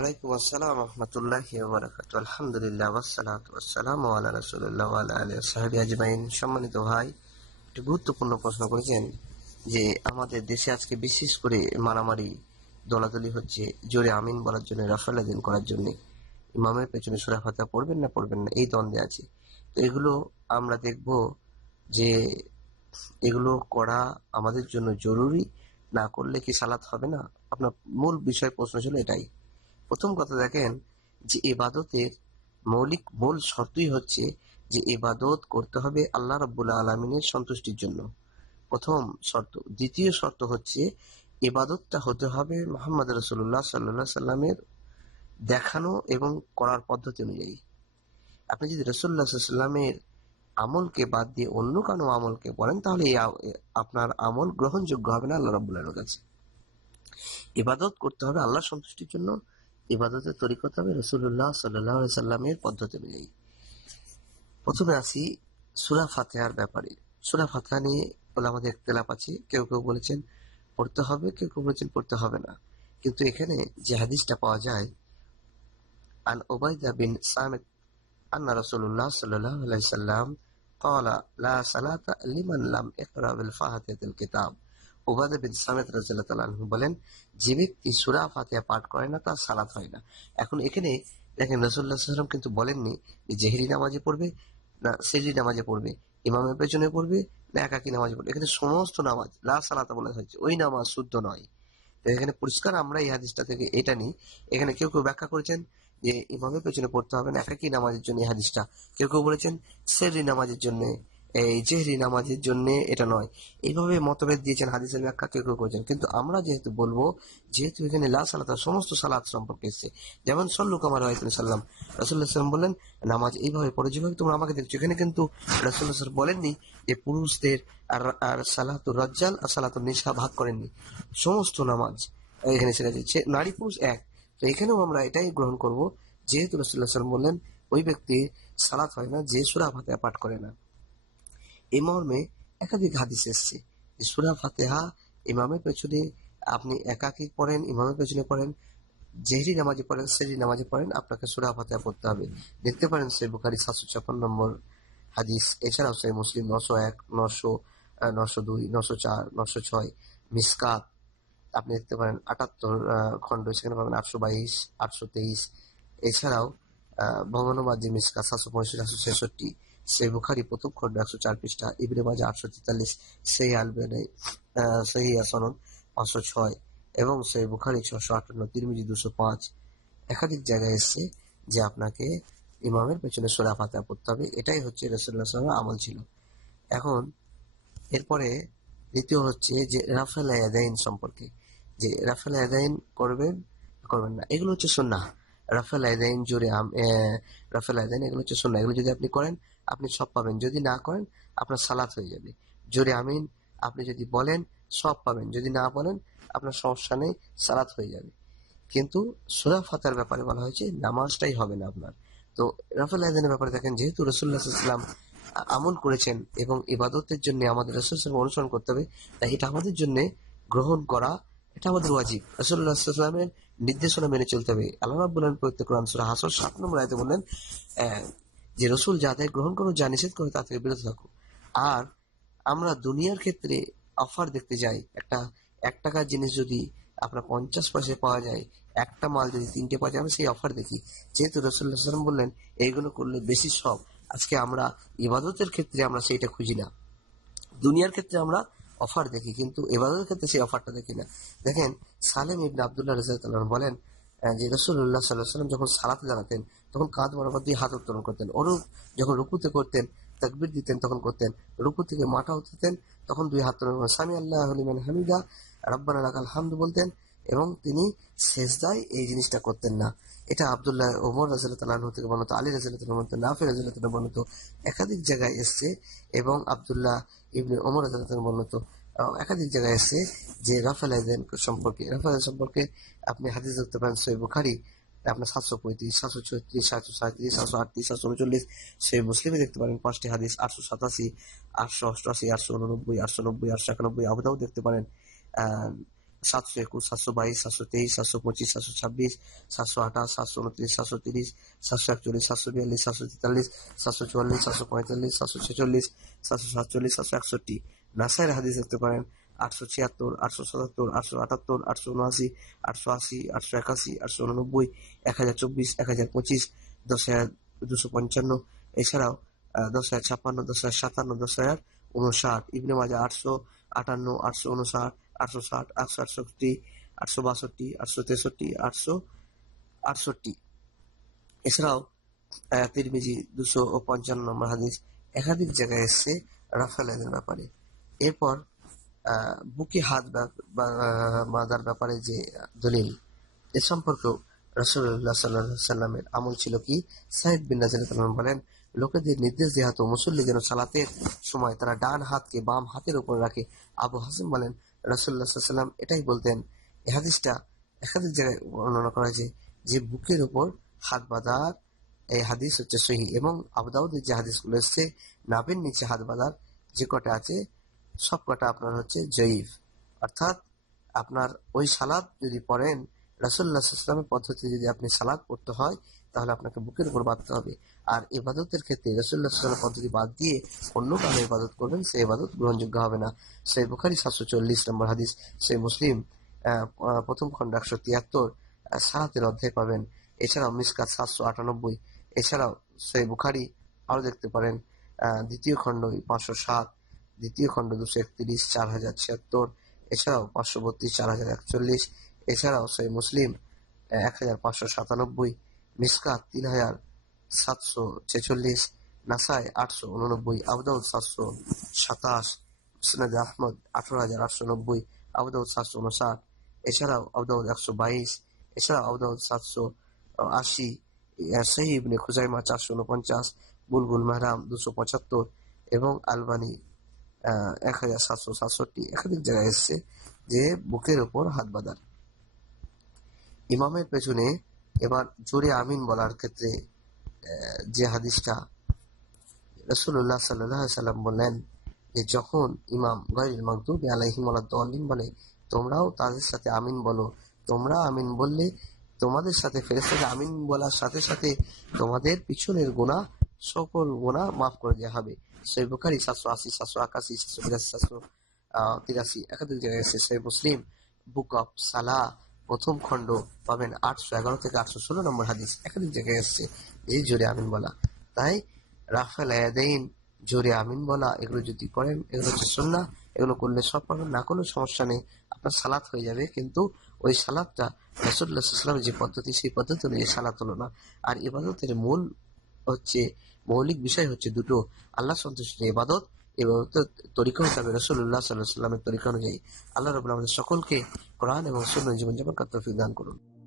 ওয়ালাইকুম আসসালাম রহমতুল্লাহি ওবারাকাতু আলহামদুলিল্লাহ ওয়াসসালাতু ওয়াসসালামু আলা রাসূলিল্লাহ আলা আলিহি ওয়াসহাবি আজমাইন। সম্মানিত ভাই, একটি গুরুত্বপূর্ণ প্রশ্ন করেছেন যে, আমাদের দেশে আজকে বিশেষ করে মারামারি, দলাদলি হচ্ছে, জোরে আমিন বলার জন্য রাফালাদিন করার জন্য। ইমামের পেছনে সূরা ফাতিহা পড়বেন না পড়বেন না, এই দ্বন্দ্বে আছে। তো এগুলো আমরা দেখব যে, এগুলো করা আমাদের জন্য জরুরি, না করলে কি সালাত হবে না? আপনার মূল বিষয় প্রশ্ন ছিল এটাই। প্রথম কথা দেখেন যে এবাদতের মৌলিক মূল শর্তই হচ্ছে যে এবাদত করতে হবে আল্লাহ রাব্বুল আলমিনের সন্তুষ্টির জন্য। প্রথম শর্ত। দ্বিতীয় শর্ত হচ্ছে এবাদতটা হতে হবে মোহাম্মদ রসুল্লাহ সাল্লাহ সাল্লামের দেখানো এবং করার পদ্ধতি অনুযায়ী। আপনি যদি রসুল্লাহ সাল্লামের আমলকে বাদ দিয়ে অন্য কোনো আমলকে বলেন তাহলে আপনার আমল গ্রহণযোগ্য হবে না আল্লাহ রাব্বুল আলমের কাছে। ইবাদত করতে হবে আল্লাহ সন্তুষ্টির জন্য ইবাদতের তরিকত হবে রসুল্লাহ সাল্লাহ সাল্লামের পদ্ধতি অনুযায়ী প্রথমে আসি সুরা ফাতেহার ব্যাপারে সুরা ফাতেহা নিয়ে বলে আমাদের একতলাপ আছে কেউ কেউ বলেছেন পড়তে হবে কেউ কেউ বলেছেন পড়তে হবে না কিন্তু এখানে যে হাদিসটা পাওয়া যায় আন ওবায়দা বিন সামিত আন্না রাসূলুল্লাহ সাল্লাল্লাহু আলাইহি সাল্লাম قال لا صلاة لمن لم يقرأ بالفاتحة الكتاب উবাদা বিন রাদিয়াল্লাহু তাআলা বলেন, যে ব্যক্তি সূরা ফাতিহা পাঠ করে না, তার সালাত হয় না। এখন এখানে দেখেন আলাইহি ওয়াসাল্লাম কিন্তু বলেননি যে জেহরি নামাজে পড়বে না সেজরি নামাজে পড়বে, ইমামের পেছনে পড়বে না একাকি নামাজে পড়বে। এখানে সমস্ত নামাজ, লা সালাতা বলা হয়েছে, ওই নামাজ শুদ্ধ নয়। তো এখানে পরিষ্কার আমরা এই হাদিসটা থেকে এটা নিই। এখানে কেউ কেউ ব্যাখ্যা করেছেন যে ইমামের পেছনে পড়তে হবে না, একাকি নামাজের জন্য এই হাদিসটা। কেউ কেউ বলেছেন সেরি নামাজের জন্য এই জেহরি নামাজের জন্য এটা নয়। এইভাবে মতভেদ দিয়েছেন হাদিসের ব্যাখ্যা কেউ কেউ করেছেন। কিন্তু আমরা যেহেতু বলব, যেহেতু এখানে লা সালাতা সমস্ত সালাত সম্পর্কে এসেছে। যেমন, সল্লু কামার সাল্লাম। রাসুল্লাহ সাল্লাম বললেন, নামাজ এইভাবে পড়ে যেভাবে তোমরা আমাকে দেখছ। এখানে কিন্তু রাসুল্লাহ সাল্লাম বলেননি যে পুরুষদের আর আর সালাতুর রজ্জাল আর সালাতুর নিশা ভাগ করেননি। সমস্ত নামাজ এখানে সেটা যাচ্ছে নারী পুরুষ এক। তো এখানেও আমরা এটাই গ্রহণ করব। যেহেতু রাসুল্লাহ সাল্লাম বললেন, ওই ব্যক্তি সালাত হয় না, যে সুরা ফাতেহা পাঠ করে না। এই মর্মে একাধিক হাদিস এসছে। সুরা ফাতেহা ইমামের পেছনে আপনি একাকি পড়েন ইমামের পেছনে পড়েন জেহরি নামাজে পড়েন সেহরি নামাজে পড়েন আপনাকে সুরা ফাতেহা পড়তে হবে। দেখতে পারেন সে বুখারি সাতশো ছাপ্পান্ন নম্বর হাদিস এছাড়াও সে মুসলিম নশো এক নশো নশো দুই নশো চার নশো ছয় মিসকাত আপনি দেখতে পারেন আটাত্তর খণ্ড সেখানে পাবেন আটশো বাইশ আটশো তেইশ। এছাড়াও আহ, ভবনবাদ যে মিসকাত সাতশো পঁয়ষট্টি সাতশো ছেষট্টি। সেই বুখারি প্রথম খণ্ড একশো চার পৃষ্ঠা, ইবনে মাজা আটশো তেতাল্লিশ, সেই আলবেনে সেই সনদ পাঁচশো ছয় এবং সেই বুখারি ছশো আটান্ন, তিরমিজি দুশো পাঁচ। একাধিক জায়গায় এসছে যে আপনাকে ইমামের পেছনে সোরা ফাতা পড়তে হবে। এটাই হচ্ছে রসুল্লাহ সাল্লামের আমল ছিল। এখন এরপরে দ্বিতীয় হচ্ছে যে রাফেল আদাইন সম্পর্কে, যে রাফেল আদাইন করবেন করবেন না, এগুলো হচ্ছে সুন্নাহ। রাফেল আদাইন জোরে রাফেল আদাইন এগুলো হচ্ছে সুন্নাহ। এগুলো যদি আপনি করেন আপনি সব পাবেন। যদি না করেন, আপনার সালাত হয়ে যাবে। জোরে আমিন। আপনি যদি বলেন, সব পাবেন। যদি না বলেন, আপনার সমস্যা নেই, সালাত হয়ে যাবে। কিন্তু সুরা ফাতার ব্যাপারে বলা হয়েছে, নামাজটাই হবে না আপনার। তো রাফেল আদানের ব্যাপারে দেখেন, যেহেতু রসুল্লাহ ইসলাম আমল করেছেন এবং ইবাদতের জন্য আমাদের রসুল অনুসরণ করতে হবে, তাই এটা আমাদের জন্য গ্রহণ করা, এটা আমাদের ওয়াজিব। রসুল্লাহ ইসলামের নির্দেশনা মেনে চলতে হবে। আল্লাহ রাব্বুল আলামিন পবিত্র কোরআন সূরা হাসর সাত নম্বর আয়াতে বললেন যে রসুল যা তাই গ্রহণ করো যা নিষেধ করে তা থেকে বিরত থাকো আর আমরা দুনিয়ার ক্ষেত্রে অফার দেখতে যাই, একটা, এক টাকার জিনিস যদি আপনার পঞ্চাশ পয়সায় পাওয়া যায়, একটা মাল যদি তিনটে পাওয়া যায়, আমরা সেই অফার দেখি। যেহেতু রসুল্লাহ সাল্লাম বললেন, এইগুলো করলে বেশি সব। আজকে আমরা ইবাদতের ক্ষেত্রে আমরা সেইটা খুঁজি না। দুনিয়ার ক্ষেত্রে আমরা অফার দেখি, কিন্তু এবাদতের ক্ষেত্রে সেই অফারটা দেখি না। দেখেন সালেম ইবনে আবদুল্লাহ রাজাল্লাহ বলেন যে রসুল্লাহ সাল্লাহ সাল্লাম যখন সালাতে দাঁড়াতেন তখন কাঁধ বরাবর দিয়ে হাত উত্তোলন করতেন। ওরূপ যখন রুকুতে করতেন, তাকবির দিতেন, তখন করতেন। রুকু থেকে মাথা উঠতেন, তখন দুই হাত তুলে সামি আল্লাহ হলিমান হামিদা, রব্বানা লাকাল হামদ বলতেন এবং তিনি শেষদায় এই জিনিসটা করতেন না। এটা আবদুল্লাহ ওমর রাজিল্লাহ থেকে বর্ণত, আলী রাজিল্লাহ বর্ণত, নাফি রাজিল্লাহ বর্ণত, একাধিক জায়গায় এসছে এবং আবদুল্লাহ ইবনে ওমর রাজিল্লাহ বর্ণত। একাধিক জায়গায় এসছে যে রাফেল আইদেন সম্পর্কে, রাফেল সম্পর্কে আপনি হাদিস দেখতে পারেন, সই বুখারি, আপনার সাতশো পঁয়ত্রিশ, সাতশো ছত্রিশ, সাতশো সাঁত্রিশ সাতশো আটত্রিশ, সাতশো উনচল্লিশ, সেই মুসলিমে দেখতে পারেন পাঁচটি হাদিস, আটশো সাতাশি, আটশো অষ্টআশি, আটশো উননব্বই, আটশো নব্বই, আটশো একানব্বই আবুদাও দেখতে পারেন সাতশো একুশ, সাতশো বাইশ, সাতশো তেইশ, সাতশো পঁচিশ, সাতশো ছাব্বিশ, সাতশো আঠাশ, সাতশো উনত্রিশ, সাতশো তিরিশ, সাতশো একচল্লিশ, সাতশো বিয়াল্লিশ, সাতশো তেতাল্লিশ, সাতশো চুয়াল্লিশ, সাতশো পঁয়তাল্লিশ, সাতশো ছেচল্লিশ, সাতশো সাতচল্লিশ, সাতশো একষট্টি। নাসাইয়ের হাদিস দেখতে পারেন, আটশো ছিয়াত্তর, আটশো সাতাত্তর, আটশো আটাত্তর, আটশো উনআশি, আটশো আশি, আটশো একাশি, আটশো উননব্বই, এক হাজার চব্বিশ, এক হাজার পঁচিশ, দশ হাজার দুশো পঞ্চান্ন। এছাড়াও দশ হাজার ছাপ্পান্ন, দশ হাজার সাতান্ন, দশ হাজার উনষাট ইবনে মাজা আটশো আটান্ন, আটশো উনষাট আটশো ষাট, আটশো আটষট্টি, আটশো বাষট্টি, আটশো তেষট্টি, আটশো আটষট্টি। এছাড়াও তিরমিজি দুশো পঞ্চান্ন নম্বর হাদিস একাধিক জায়গায় এসছে রাফালের ব্যাপারে। এরপর বুকে হাত বাঁধার ব্যাপারে যে দলিল, এ সম্পর্কেও রসুল্লাহ সাল্লাহ সাল্লামের আমল ছিল কি? সাইদ বিন নাজির বলেন, লোকেদের নির্দেশ দেওয়া হতো মুসল্লি যেন সালাতের সময় তারা ডান হাতকে বাম হাতের উপর রাখে। আবু হাসিম বলেন রসুল্লাহ সাল্লাম এটাই বলতেন, এই হাদিসটা একাধিক জায়গায় বর্ণনা করা হয়েছে যে বুকের উপর হাত বাঁধার, এই হাদিস হচ্ছে সহি এবং আবদাউদের যে হাদিসগুলো এসছে, নাভের নিচে হাত বাঁধার যে কটা আছে সব কটা আপনার হচ্ছে জয়ীফ। অর্থাৎ আপনার ওই সালাদ যদি পড়েন রাসুল্লাহ ইসলামের পদ্ধতি যদি আপনি সালাদ পড়তে হয়, তাহলে আপনাকে বুকের উপর বাঁধতে হবে। আর ইবাদতের ক্ষেত্রে রসুল্লাহ ইসলামের পদ্ধতি বাদ দিয়ে অন্য কারণে ইবাদত করবেন, সেই ইবাদত গ্রহণযোগ্য হবে না। সেই বুখারি সাতশো চল্লিশ নম্বর হাদিস সেই মুসলিম প্রথম খণ্ড একশো তিয়াত্তর সাহাতের অধ্যায় পাবেন। এছাড়াও মিসকাত সাতশো আটানব্বই, এছাড়াও সেই বুখারি আরও দেখতে পারেন দ্বিতীয় খণ্ড পাঁচশো সাত দ্বিতীয় খণ্ড দুশো একত্রিশ, চার হাজার ছিয়াত্তর, এছাড়াও পাঁচশো বত্রিশ, চার হাজার একচল্লিশ, এছাড়াও সেই মুসলিম, এক হাজার পাঁচশো সাতানব্বই, মিসকাত তিন হাজার সাতশো ছেচল্লিশ নাসায় আটশো উননব্বই, আবদাউদ সাতশো সাতাশ, মুসনাদ আহমদ আঠারো হাজার আটশো নব্বই, আবদাউদ সাতশো উনষাট এছাড়াও আবদাউদ একশো বাইশ, এছাড়াও আবদাউদ সাতশো আশি ইবনে খুজাইমা চারশো উনপঞ্চাশ, বুলবুল মাহরাম দুশো পঁচাত্তর এবং আলবানি এক হাজার সাতশো সাতষট্টি একাধিক জায়গায় এসছে যে বুকের ওপর হাত বাঁধার ইমামের পেছনে এবার জোরে আমিন বলার ক্ষেত্রে যে হাদিসটা রসুল্লাহ সাল্লাহ সাল্লাম বললেন যে, যখন ইমাম গাইল মকদুব আলাইহিম আলাদ্দিন বলে, তোমরাও তাদের সাথে আমিন বলো। তোমরা আমিন বললে তোমাদের সাথে ফেরেস্তাকে আমিন বলার সাথে সাথে তোমাদের পিছনের গোনা সকল গোনা মাফ করে দেওয়া হবে। সই বুখারি, সাতশো আশি, সাতশো একাশি, সাতশো বিরাশি, সাতশো তিরাশি একাধিক জায়গায় এসেছে সই মুসলিম। বুক অফ সালা প্রথম খণ্ড পাবেন আটশো এগারো থেকে আটশো ষোলো নম্বর হাদিস। একাধিক জায়গায় এসেছে এই জোরে আমিন বলা। তাই রাফেল আয়াদাইন জোরে আমিন বলা, এগুলো যদি করেন এগুলো হচ্ছে সুন্নাহ, এগুলো করলে সব পাবেন, না কোনো সমস্যা নেই, আপনার সালাত হয়ে যাবে, কিন্তু ওই সালাদটা রসুল্লাহ ইসলামের যে পদ্ধতি, সেই পদ্ধতি অনুযায়ী সালাত হলো না। আর ইবাদতের মূল হচ্ছে মৌলিক বিষয় হচ্ছে দুটো আল্লাহ সন্তুষ্টির ইবাদত এবং তরিকা হতে হবে রসুল্লাহ সাল্লাহ সাল্লামের তরিকা অনুযায়ী আল্লাহ রবুল্লাহ আমাদের সকলকে কোরআন এবং সুন্দর জীবনযাপন কার্তফিক দান করুন।